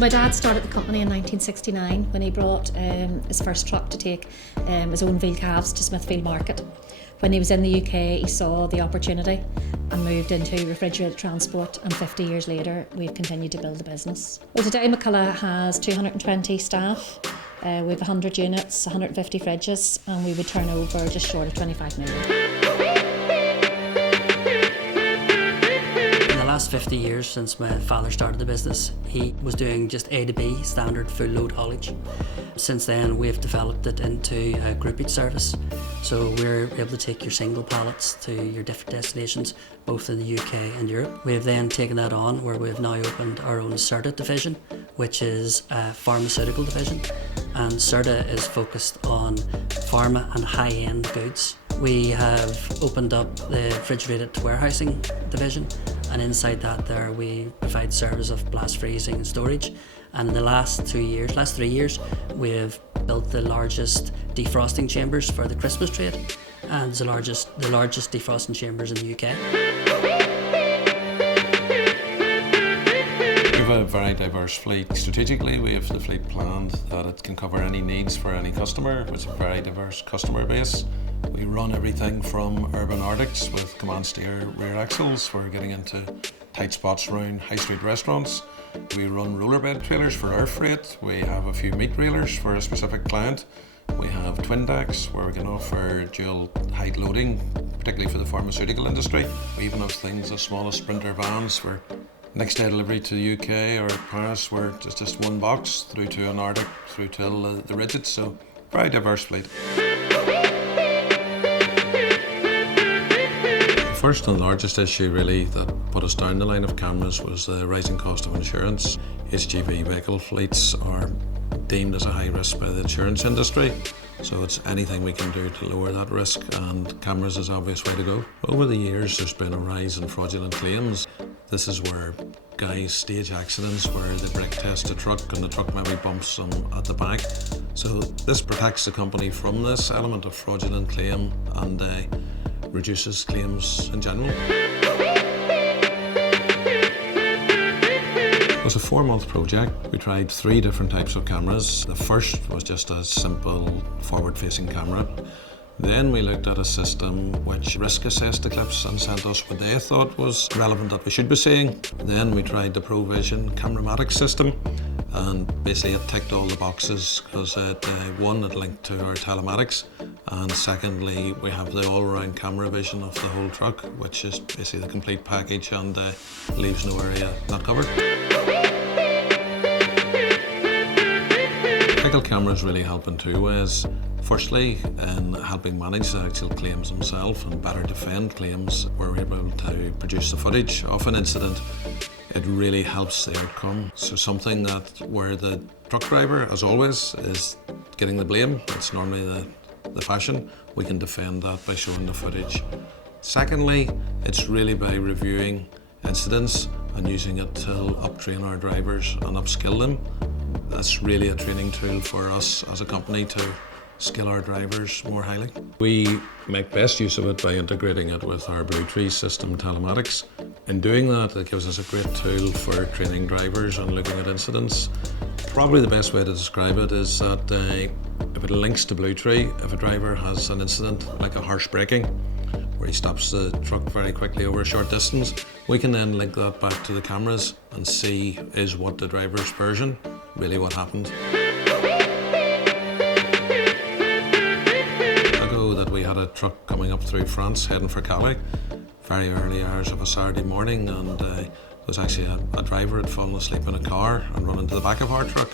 my dad started the company in 1969 when he brought his first truck to take his own veal calves to Smithfield Market. When he was in the UK, he saw the opportunity and moved into refrigerated transport, and 50 years later, we've continued to build the business. Well, today McCulla has 220 staff, we have 100 units, 150 fridges, and we would turn over just short of 25 million. In the last 50 years since my father started the business, he was doing just A to B, standard full load haulage. Since then, we've developed it into a groupage service. So we're able to take your single pallets to your different destinations, both in the UK and Europe. We've then taken that on where we've now opened our own CERTA division, which is a pharmaceutical division. And CERTA is focused on pharma and high-end goods. We have opened up the refrigerated warehousing division, and inside that there we provide service of blast freezing and storage. And in the last 3 years, we have built the largest defrosting chambers for the Christmas trade, and the largest defrosting chambers in the UK. We have a very diverse fleet. Strategically, we have the fleet planned that it can cover any needs for any customer, with a very diverse customer base. We run everything from urban Arctics with command steer rear axles. We're getting into tight spots around high street restaurants. We run rollerbed trailers for our freight. We have a few meat railers for a specific client. We have twin decks where we can offer dual height loading, particularly for the pharmaceutical industry. We even have things as small as sprinter vans for next day delivery to the UK or Paris, where it's just one box through to an Arctic, through to the rigids. So very diverse fleet. The first and largest issue really that put us down the line of cameras was the rising cost of insurance. HGV vehicle fleets are deemed as a high risk by the insurance industry, so it's anything we can do to lower that risk, and cameras is the obvious way to go. Over the years there's been a rise in fraudulent claims. This is where guys stage accidents where they brake test a truck and the truck maybe bumps them at the back. So this protects the company from this element of fraudulent claim and reduces claims in general. It was a 4-month project. We tried 3 different types of cameras. The first was just a simple forward-facing camera. Then we looked at a system which risk assessed the clips and sent us what they thought was relevant that we should be seeing. Then we tried the ProVision CameraMatics system, and basically it ticked all the boxes because one, it linked to our telematics, and secondly we have the all-round camera vision of the whole truck, which is basically the complete package and leaves no area not covered. Vehicle cameras really help in 2 ways. Firstly, in helping manage the actual claims themselves and better defend claims, we're able to produce the footage of an incident. It really helps the outcome. So something that where the truck driver, as always, is getting the blame, it's normally the fashion, we can defend that by showing the footage. Secondly, it's really by reviewing incidents and using it to up-train our drivers and upskill them. That's really a training tool for us as a company to skill our drivers more highly. We make best use of it by integrating it with our Blue Tree system telematics. In doing that, it gives us a great tool for training drivers and looking at incidents. Probably the best way to describe it is that if it links to Blue Tree, if a driver has an incident like a harsh braking, where he stops the truck very quickly over a short distance, we can then link that back to the cameras and see is what the driver's version, really what happened. That we had a truck coming up through France heading for Calais, very early hours of a Saturday morning, and there was actually a driver had fallen asleep in a car and run into the back of our truck.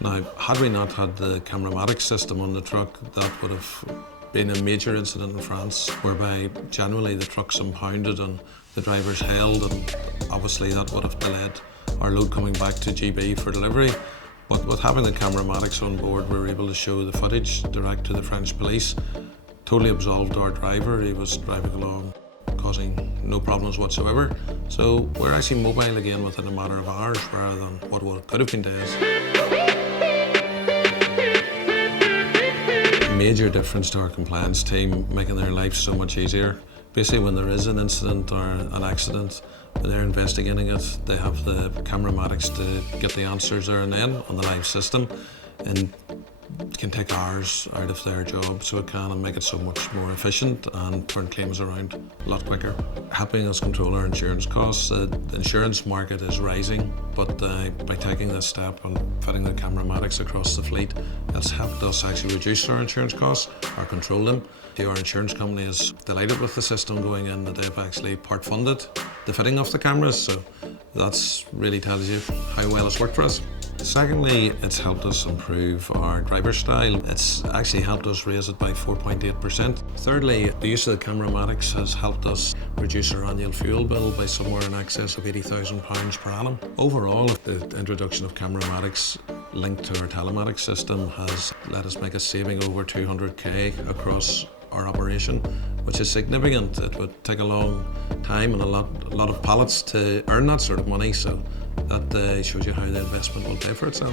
Now, had we not had the CameraMatics system on the truck, that would have been a major incident in France, whereby generally the truck's impounded and the driver's held, and obviously that would have delayed our load coming back to GB for delivery. But with having the CameraMatics on board, we were able to show the footage direct to the French police. Totally absolved our driver. He was driving along, causing no problems whatsoever. So we're actually mobile again within a matter of hours rather than what could have been days. Major difference to our compliance team, making their life so much easier. Basically, when there is an incident or an accident, When they're investigating it, they have the CameraMatics to get the answers there and then on the live system, and it can take hours out of their job, so it can, and make it so much more efficient and turn claims around a lot quicker. Helping us control our insurance costs. The insurance market is rising, but by taking this step and fitting the CameraMatics across the fleet, it's helped us actually reduce our insurance costs or control them. Our insurance company is delighted with the system going in, that they've actually part funded the fitting of the cameras, so that's really tells you how well it's worked for us. Secondly, it's helped us improve our driver style. It's actually helped us raise it by 4.8%. Thirdly, the use of the CameraMatics has helped us reduce our annual fuel bill by somewhere in excess of £80,000 per annum. Overall, the introduction of CameraMatics linked to our telematics system has let us make a saving over 200k across our operation, which is significant. It would take a long time and a lot of pallets to earn that sort of money, so that shows you how the investment will pay for itself.